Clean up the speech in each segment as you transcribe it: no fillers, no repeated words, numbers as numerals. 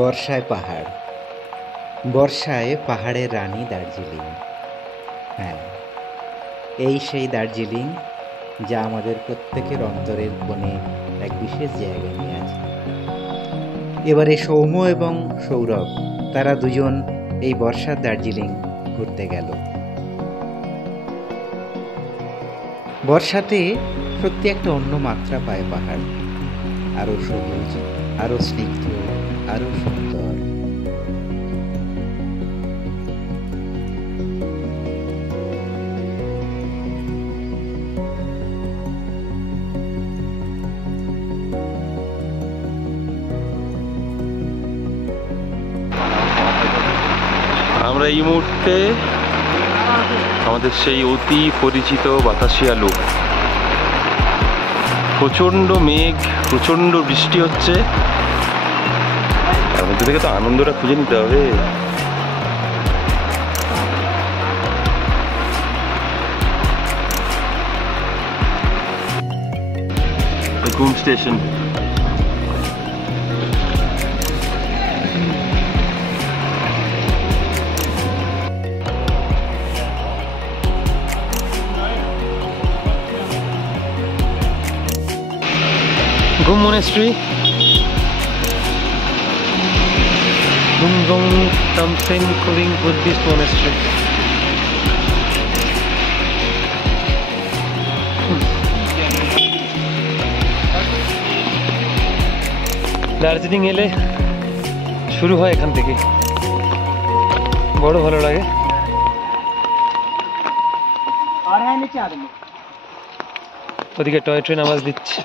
বর্ষায় পাহাড়, বর্ষায় পাহাড়ের রানী দার্জিলিং। হ্যাঁ, এই সেই দার্জিলিং যা আমাদের প্রত্যেকের অন্তরের কোণে এক বিশেষ জায়গা নিয়ে আছে। এবারে সৌম্য এবং সৌরভ, তারা দুজন এই বর্ষার দার্জিলিং ঘুরতে গেল। বর্ষাতে সত্যি একটা অন্য মাত্রা পায় পাহাড়, আরো সবুজ, আরো স্নিগ্ধ, আরো সুন্দর। আমরা এই মুহূর্তে আমাদের সেই অতি পরিচিত বাতাসিয়া লুপ। প্রচণ্ড মেঘ, প্রচণ্ড বৃষ্টি হচ্ছে, তার মধ্যে থেকে তো আনন্দটা খুঁজে নিতে হবে। ঘুম station. Gum Monastery, Gumdong Tamsen Kuring Buddhist Monastery. Darjeeling এলে শুরু হয় এখান থেকে, বড় ভালো লাগে। ওদিকে টয় ট্রেন আওয়াজ দিচ্ছে।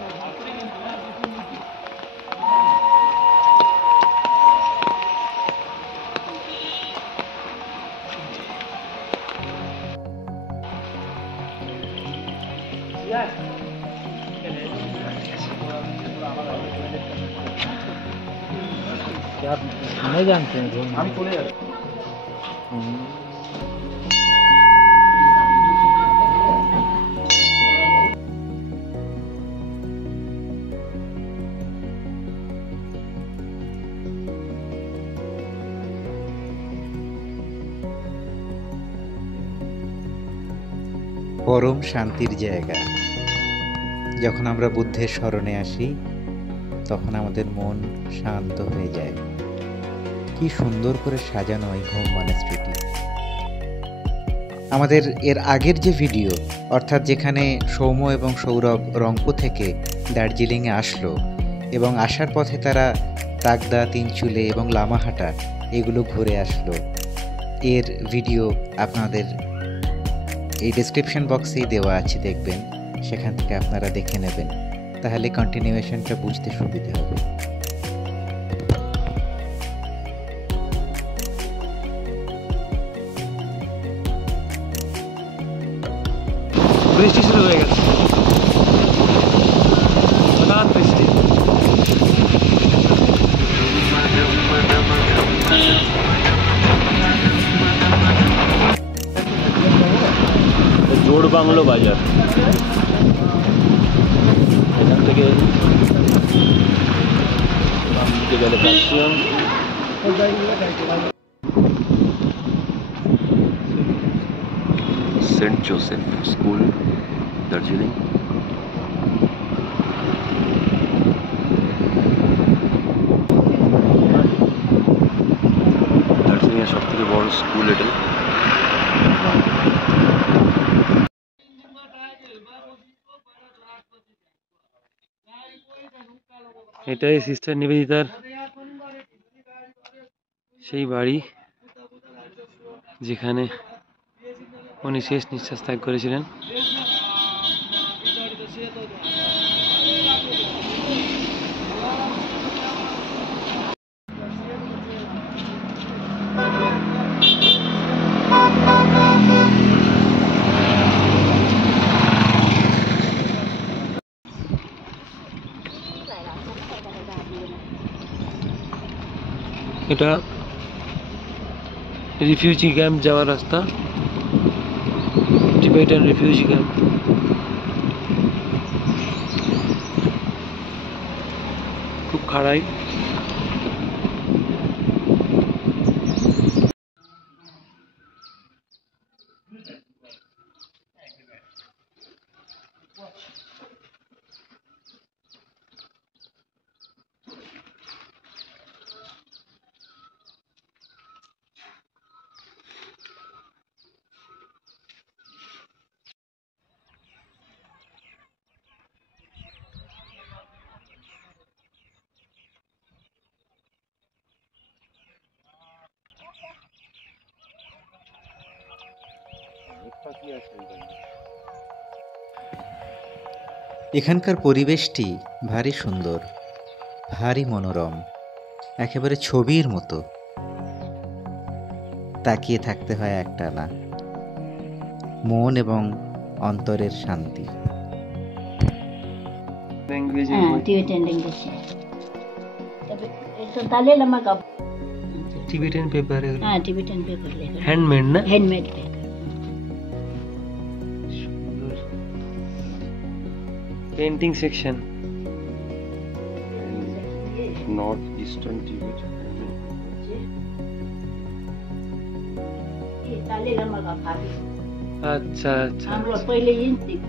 नहीं जानते हैं हम चले जाते পরম শান্তির জায়গা। যখন আমরা বুদ্ধের স্মরণে আসি তখন আমাদের মন শান্ত হয়ে যায়। কি সুন্দর করে সাজানো এই ঘুম মনাস্ট্রিটি। আমাদের এর আগের যে ভিডিও, অর্থাৎ যেখানে সৌম্য এবং সৌরভ রংপুর থেকে দার্জিলিংয়ে আসলো এবং আসার পথে তারা তাগদা, তিনচুলে এবং লামাহাটা এগুলো ঘুরে আসলো, এর ভিডিও আপনাদের এই ডেসক্রিপশন বক্সেই দেওয়া আছে, দেখবেন, সেখান থেকে আপনারা দেখে নেবেন, তাহলে কন্টিনিউয়েশনটা বুঝতে সুবিধা হবে। বৃষ্টি শুরু হয়ে গেছে, হঠাৎ বৃষ্টি। জোড় বাংলো বাজার, এখান থেকে বাম দিকে গেলে Kurseong. Saint Joseph school, Darjeeling. Darjeeling এর সব থেকে বড় স্কুল এটা। এটাই সিস্টার নিবেদিতার সেই বাড়ি যেখানে উনি শেষ নিঃশ্বাস ত্যাগ করেছিলেন। এটা রিফিউজি ক্যাম্প যাওয়ার রাস্তা, টিবেটান রিফিউজি ক্যাম্প। খুব খাড়াই। এখানকার পরিবেশটি ভারী সুন্দর, ভারী মনোরম, একেবারে ছবির মতো। তাকিয়ে থাকতে হয় একটানা, মন এবং অন্তরের শান্তি। टिबेटन लैंग्वेज है। तो डाले लम्बा का টিবেটান পেপার, हाँ टिबेटन पेपर लेकर হ্যান্ডমেড না? Handmade paper. Painting section. North eastern Tibet ये डाले लम्बा का भाग আচ্ছা আচ্ছা। हम लोग पहले ये देख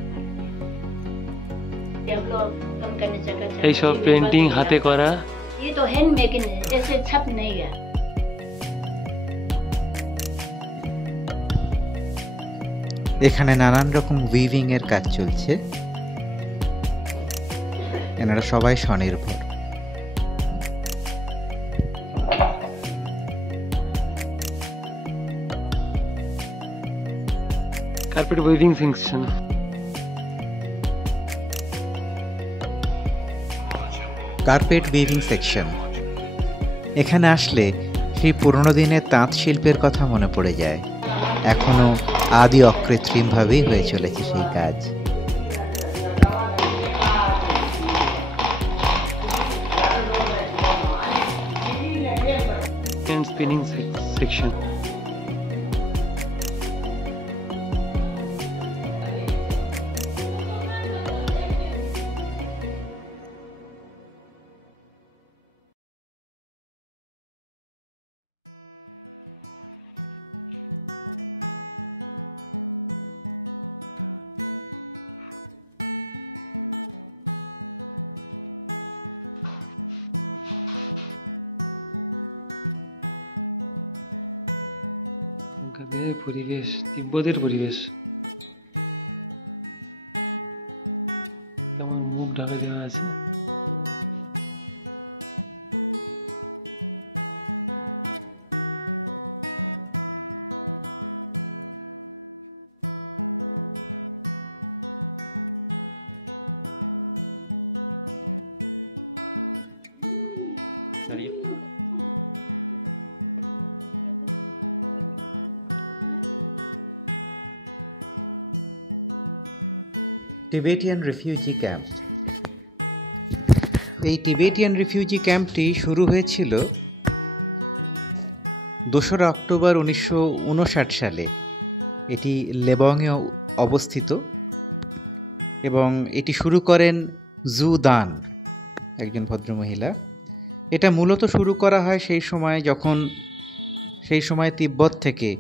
हम लोग कम करने जगह এইসব পেন্টিং হাতে করা। ये तो हैंड मेकिंग है, ऐसे छप नहीं गया। এখানে নানান রকম উইভিং এর কাজ চলছে। এনারা সবাই স্বনির্ভর। Carpet weaving section. Carpet weaving section. এখানে আসলে সেই পুরনো দিনের তাঁত শিল্পের কথা মনে পড়ে যায়। এখনো আদি অকৃত্রিমভাবেই হয়ে চলেছে সেই কাজ। and spinning section. পরিবেশ, তিব্বতের পরিবেশ। কেমন মুখ ঢাকা দেওয়া আছে। Tibetan refugee camp. এই টিবেটিয়ান রিফিউজি ক্যাম্পটি শুরু হয়েছিল 2রা অক্টোবর 1959 সালে। এটি লেবংয়ে অবস্থিত এবং এটি শুরু করেন জু দান, একজন ভদ্রমহিলা। এটা মূলত শুরু করা হয় সেই সময় তিব্বত থেকে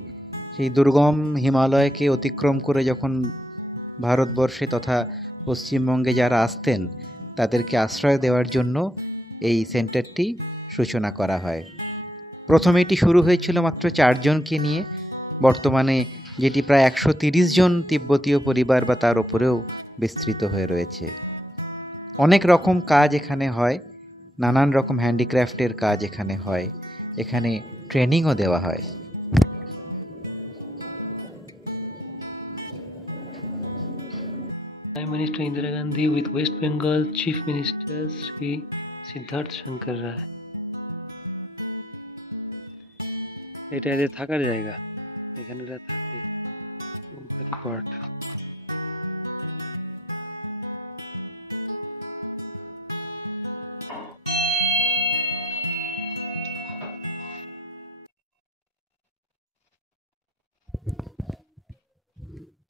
সেই দুর্গম হিমালয়কে অতিক্রম করে যখন ভারতবর্ষে তথা পশ্চিমবঙ্গে যারা আসতেন তাদেরকে আশ্রয় দেওয়ার জন্য এই সেন্টারটি সূচনা করা হয়। প্রথমে এটি শুরু হয়েছিল মাত্র 4 জনকে নিয়ে। বর্তমানে যেটি প্রায় 130 জন তিব্বতীয় পরিবার বা তার উপরেও বিস্তৃত হয়ে রয়েছে। অনেক রকম কাজ এখানে হয়, নানান রকম হ্যান্ডিক্রাফটের কাজ এখানে হয়। এখানে ট্রেনিংও দেওয়া হয়। Prime Minister Indira Gandhi with West Bengal Chief Minister Sri Siddharth Shankar Ray. এটা এদের থাকার জায়গা, এখানে এরা থাকে। Court.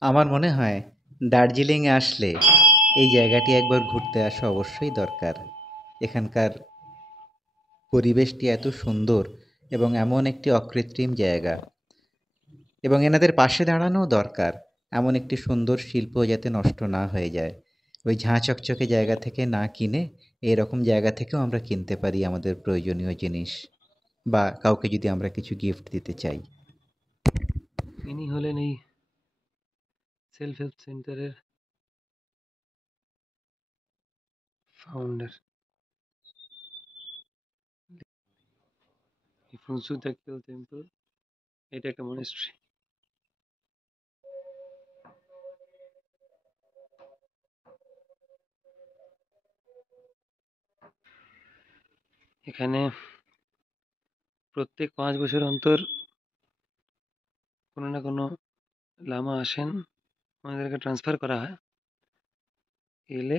আমার মনে হয় দার্জিলিংয়ে আসলে এই জায়গাটি একবার ঘুরতে আসা অবশ্যই দরকার। এখানকার পরিবেশটি এত সুন্দর এবং এমন একটি অকৃত্রিম জায়গা, এবং এনাদের পাশে দাঁড়ানোও দরকার। এমন একটি সুন্দর শিল্প যাতে নষ্ট না হয়ে যায়। ওই ঝাঁ চকচকে জায়গা থেকে না কিনে এরকম জায়গা থেকেও আমরা কিনতে পারি আমাদের প্রয়োজনীয় জিনিস, বা কাউকে যদি আমরা কিছু গিফট দিতে চাই। ইনি হলেন এই সেলফ হেল্প সেন্টারের ফাউন্ডার। ফুনসু টেম্পল টেম্পল, এটা একটা মনেস্ট্রি। এখানে প্রত্যেক 5 বছর অন্তর কোনো না কোনো লামা আসেন, ওনাদেরকে ট্রান্সফার করা হয়। এলে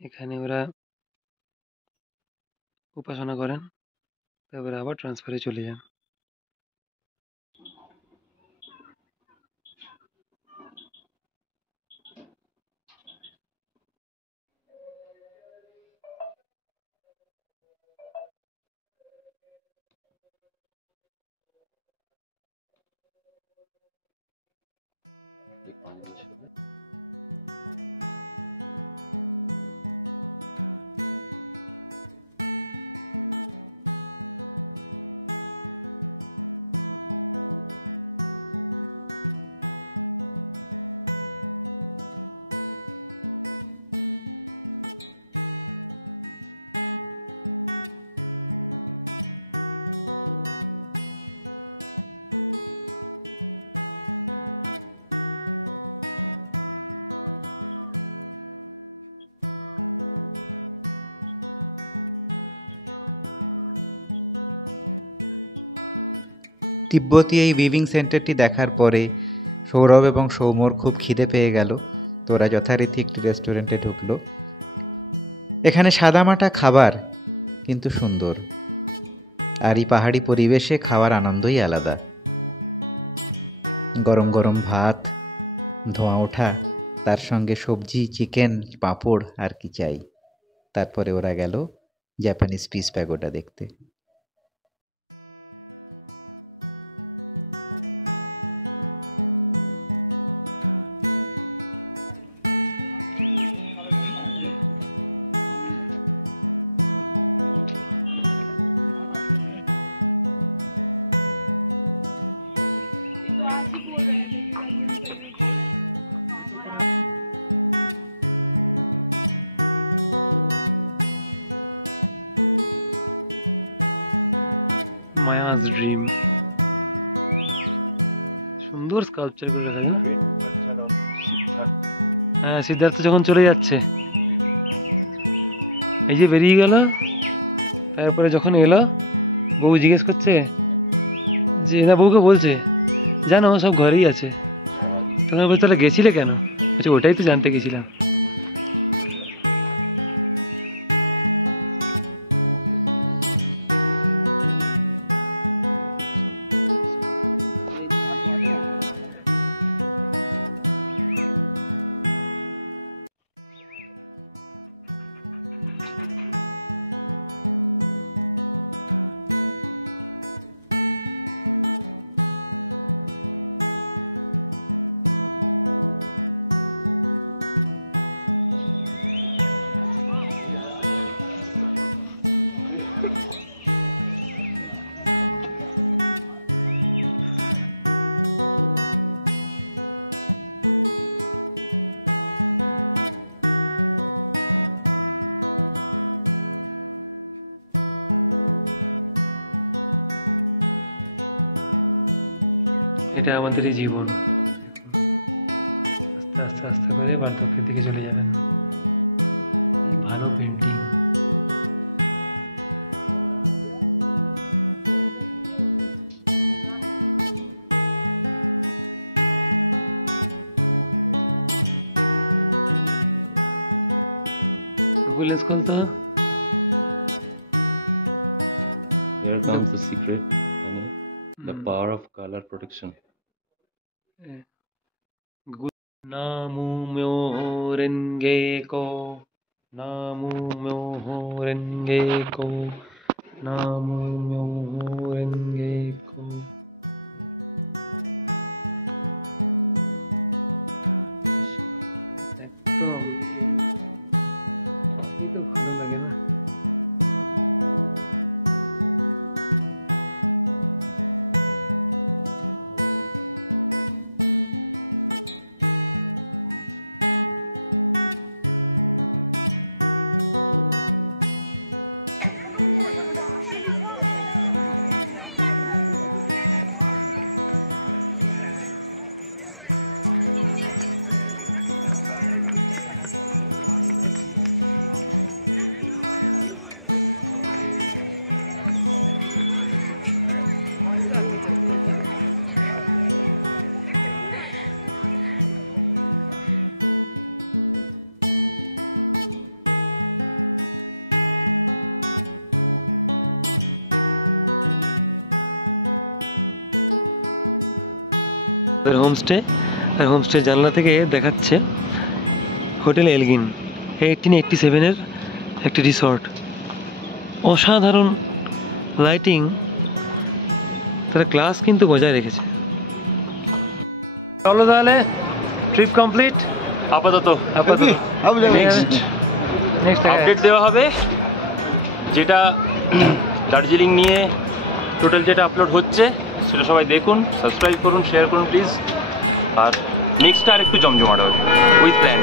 এখানে ওরা উপাসনা করেন, তারপরে আবার ট্রান্সফারে চলে যান। তিব্বতী এই উইভিং সেন্টারটি দেখার পরে সৌরভ এবং সৌম্যর খুব খিদে পেয়ে গেল। তো ওরা যথারীতি একটি রেস্টুরেন্টে ঢুকলো। এখানে সাদামাটা খাবার, কিন্তু সুন্দর। আর এই পাহাড়ি পরিবেশে খাওয়ার আনন্দই আলাদা। গরম গরম ভাত, ধোঁয়া ওঠা, তার সঙ্গে সবজি, চিকেন, পাঁপড়, আর কি চাই। তারপরে ওরা গেল জাপানিজ পিস প্যাগোডা দেখতে। মায়াস ড্রিম, সুন্দর স্কাল্পচার করে রাখা যায়। হ্যাঁ, সিদ্ধার্থ যখন চলে যাচ্ছে, এই যে বেরিয়ে গেল, তারপরে যখন এলো বউ জিজ্ঞেস করছে যে, না বউকে বলছে জানো সব ঘরেই আছে। তখন বলছে তাহলে গেছিলে কেন? বলছে ওটাই তো জানতে গেছিলাম। এটা আমাদেরই জীবন, আস্তে আস্তে আস্তে করে বার্ধক্যের দিকে চলে যাবেন। এই ভালো পেন্টিং, গুগল স্কুল তো Here comes the secret, the power of color protection. নামু ম্যোহো রেনগে কো, নামু ম্যোহো রেনগে কো, নামু ম্যোহো রেনগে কো। একদম একদম ভালো লাগে না। হোমস্টে, আর হোমস্টে জানলা থেকে দেখাচ্ছে হোটেল এলগিন, 1887-এর একটি রিসর্ট। অসাধারণ লাইটিং, তারা ক্লাস কিন্তু বজায় রেখেছে। চলো তাহলে, ট্রিপ কমপ্লিট আপাতত। নেক্সট আপডেট দেওয়া হবে, যেটা দার্জিলিং নিয়ে টোটাল যেটা আপলোড হচ্ছে সেটা সবাই দেখুন, সাবস্ক্রাইব করুন, শেয়ার করুন প্লিজ। আর নেক্সটটা আর একটু জমজমাট হবে উইথ প্ল্যান।